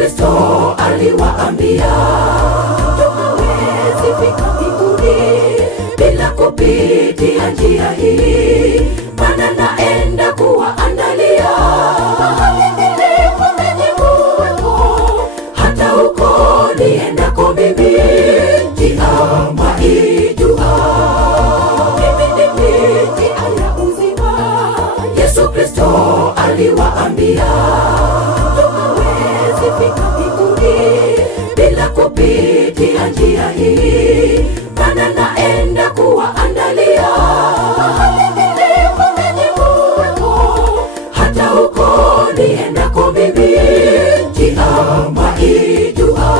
Kristo aliwaambia, hawezi fika mbinguni bila kupitia njia hii, maana naenda kuwaandalia mahali nilipo nanyi muwepo, hata huko niendako mimi njia mwaijua. Mimi ndimi njia ya uzima, Yesu Kristo aliwaambia, hawezi fika mbinguni bila kupitia njia hii, maana naenda kuwaandalia mahali nilipo nanyi muwepo, hata huko niendako mimi njia mwaijua.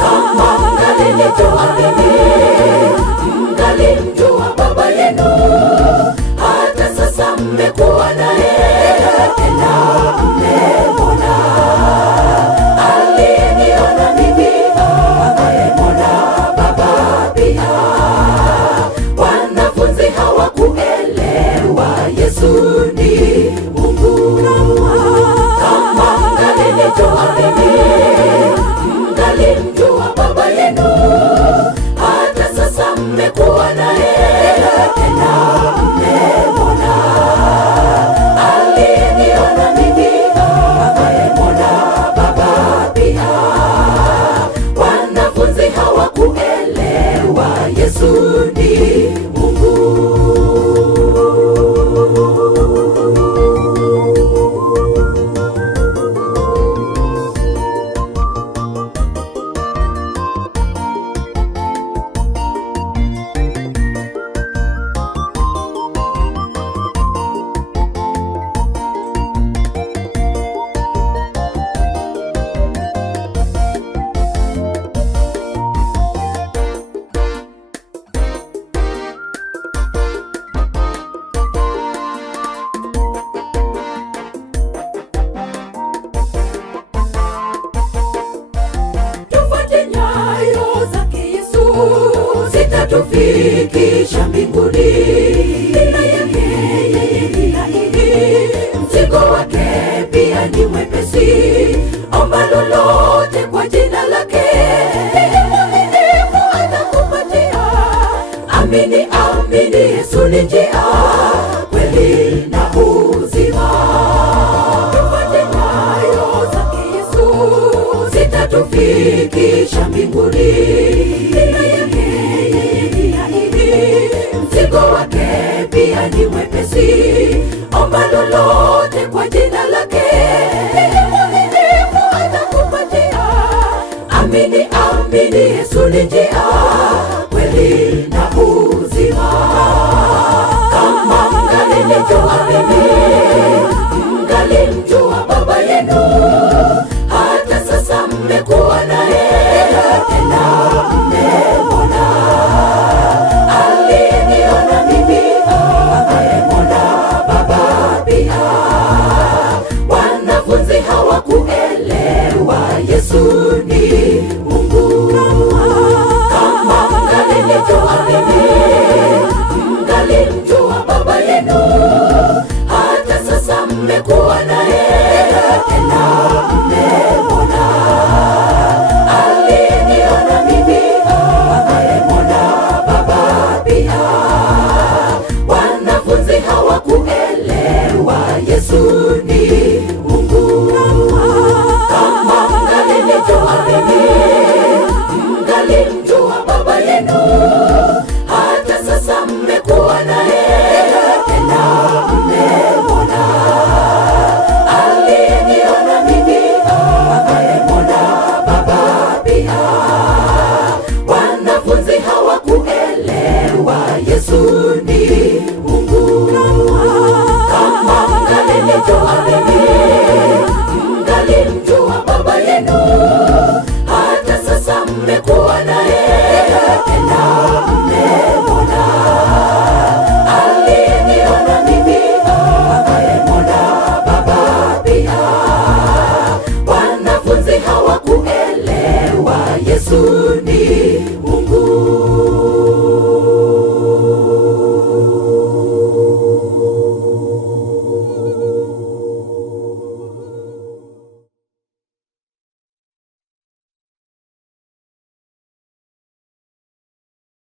Kama mngalinijua mimi, mngalimjua Baba yenu, hata sasa mmekuwa naye tena mmemwona. Aliyeniona mimi amemwona Baba pia. Wanafunzi hawakuelewa Yesu ni Mungu. Kama mngalinijua mimi, mngalimjua Baba yenu, hata sasa mmekuwa naye tena mmemwona. Aliyeniona mimi amemwona Baba pia. Wanafunzi hawakuelewa Yesu ni Mungu. Zitatufikisha mbinguni, bila yake yeye ni mzigo wake pia ni mwepesi. Omba lolote kwa jina lake, mwaminifu atakupatia. Amini, amini, Yesu ni njia, kweli na uzima. Tufuate nyayo zake Yesu, zitatufikisha mbinguni, bila yake mzigo wake pia ni mwepesi. Omba lolote kwa jina lake, mwaminifu atakupatia. Amini, amini, Yesu ni njia, kweli na uzima. Kama mngalinijua mimi, mngalimjua Baba yenu, hata sasa mmekuwa naye tena mmemwona. Aliyeniona mimi amemwona Baba pia. Wanafunzi hawakuelewa Yesu ni Mungu. Kama mngalinijua mimi, mngalimjua Baba yenu, hata sasa mmekuwa naye tena mmemwona. Aliyeniona mimi amemwona Baba pia. Wanafunzi hawakuelewa Yesu ni Mungu. Kama mngalinijua mimi, mngalimjua Baba yenu, hata sasa mmekuwa naye tena mmemwona. Aliyeniona mimi amemwona Baba pia. Wanafunzi hawakuelewa Yesu ni Mungu. Kama mngalinijua mimi, mngalimjua Baba yenu, hata sasa mmekuwa naye tena mmemwona. Aliyeniona mimi amemwona Baba pia. Wanafunzi hawakuelewa Yesu ni